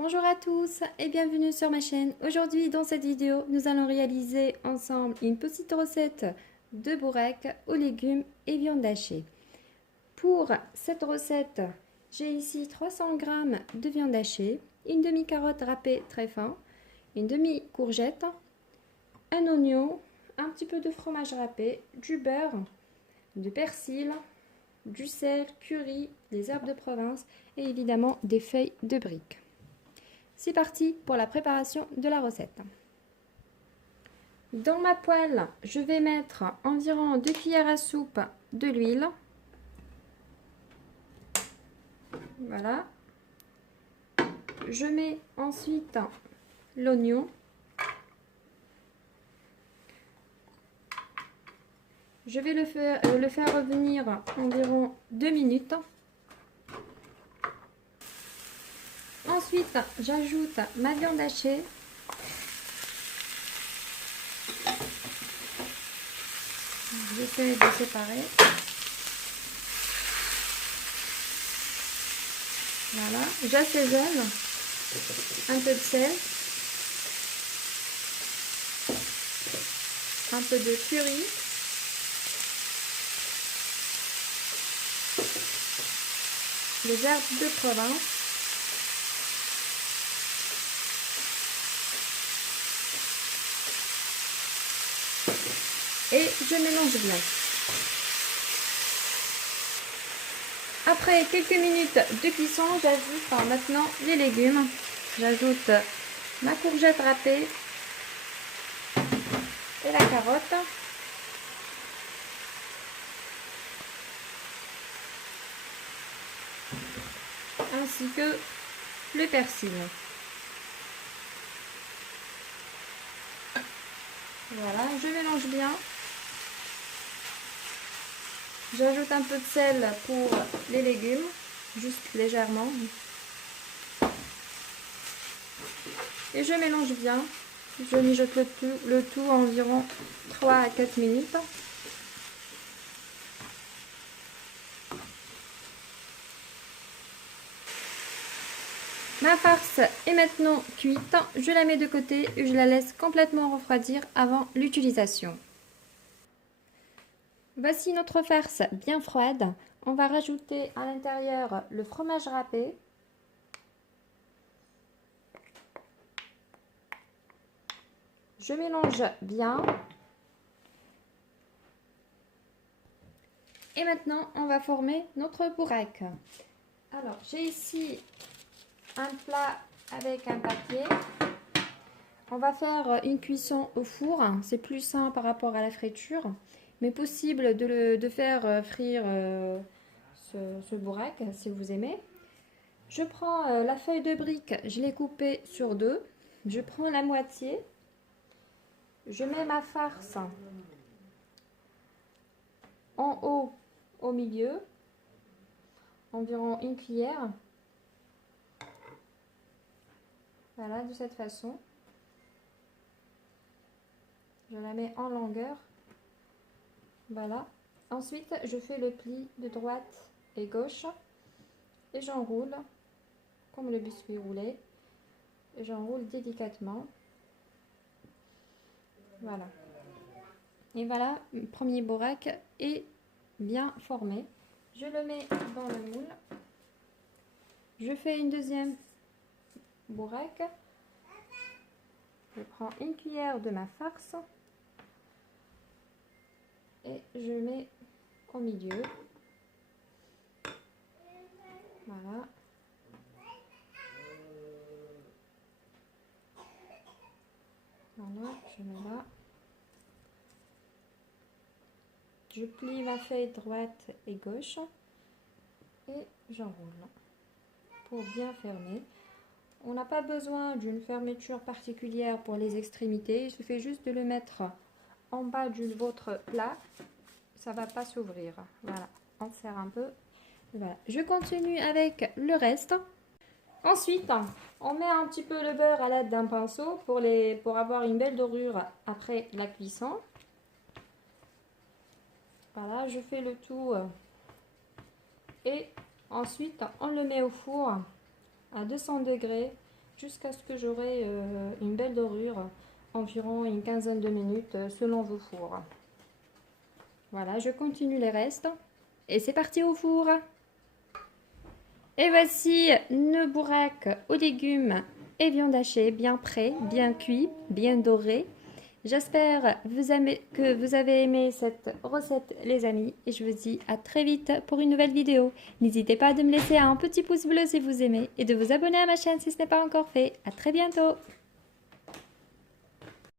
Bonjour à tous et bienvenue sur ma chaîne. Aujourd'hui dans cette vidéo, nous allons réaliser ensemble une petite recette de bourrec aux légumes et viande hachée. Pour cette recette, j'ai ici 300 g de viande hachée, une demi-carotte râpée très fin, une demi-courgette, un oignon, un petit peu de fromage râpé, du beurre, du persil, du sel, curry, des herbes de Provence et évidemment des feuilles de briques. C'est parti pour la préparation de la recette. Dans ma poêle, je vais mettre environ 2 cuillères à soupe de l'huile. Voilà. Je mets ensuite l'oignon. Je vais le faire revenir environ 2 minutes. Ensuite, j'ajoute ma viande hachée. J'essaie de séparer. Voilà, j'assaisonne. Un peu de sel. Un peu de curry. Les herbes de Provence. Et je mélange bien. Après quelques minutes de cuisson, j'ajoute maintenant les légumes. J'ajoute ma courgette râpée et la carotte. Ainsi que le persil. Voilà, je mélange bien. J'ajoute un peu de sel pour les légumes, juste légèrement. Et je mélange bien. Je mijote le tout environ 3 à 4 minutes. Ma farce est maintenant cuite. Je la mets de côté et je la laisse complètement refroidir avant l'utilisation. Voici notre farce bien froide. On va rajouter à l'intérieur le fromage râpé. Je mélange bien. Et maintenant, on va former notre bourrec. Alors, j'ai ici un plat avec un papier. On va faire une cuisson au four. C'est plus sain par rapport à la friture. Mais possible de faire frire ce bourrec si vous aimez. Je prends la feuille de brique, je l'ai coupée sur deux. Je prends la moitié. Je mets ma farce en haut au milieu, environ une cuillère. Voilà, de cette façon. Je la mets en longueur. Voilà. Ensuite, je fais le pli de droite et gauche et j'enroule comme le biscuit roulé. J'enroule délicatement. Voilà. Et voilà, le premier bourrec est bien formé. Je le mets dans le moule. Je fais une deuxième bourrec. Je prends une cuillère de ma farce et je mets au milieu. Voilà. Voilà, je mets là. Je plie ma feuille droite et gauche et j'enroule pour bien fermer. On n'a pas besoin d'une fermeture particulière pour les extrémités. Il suffit juste de le mettre en bas de votre plat. Ça ne va pas s'ouvrir. Voilà, on serre un peu. Voilà. Je continue avec le reste. Ensuite, on met un petit peu le beurre à l'aide d'un pinceau pour avoir une belle dorure après la cuisson. Voilà, je fais le tout et ensuite on le met au four à 200 degrés jusqu'à ce que j'aurai une belle dorure, environ une quinzaine de minutes selon vos fours. Voilà, je continue les restes et c'est parti au four. Et voici nos bourrèques aux légumes et viande hachée bien prêts, bien cuits, bien dorés. J'espère que vous avez aimé cette recette les amis et je vous dis à très vite pour une nouvelle vidéo. N'hésitez pas à me laisser un petit pouce bleu si vous aimez et de vous abonner à ma chaîne si ce n'est pas encore fait. À très bientôt.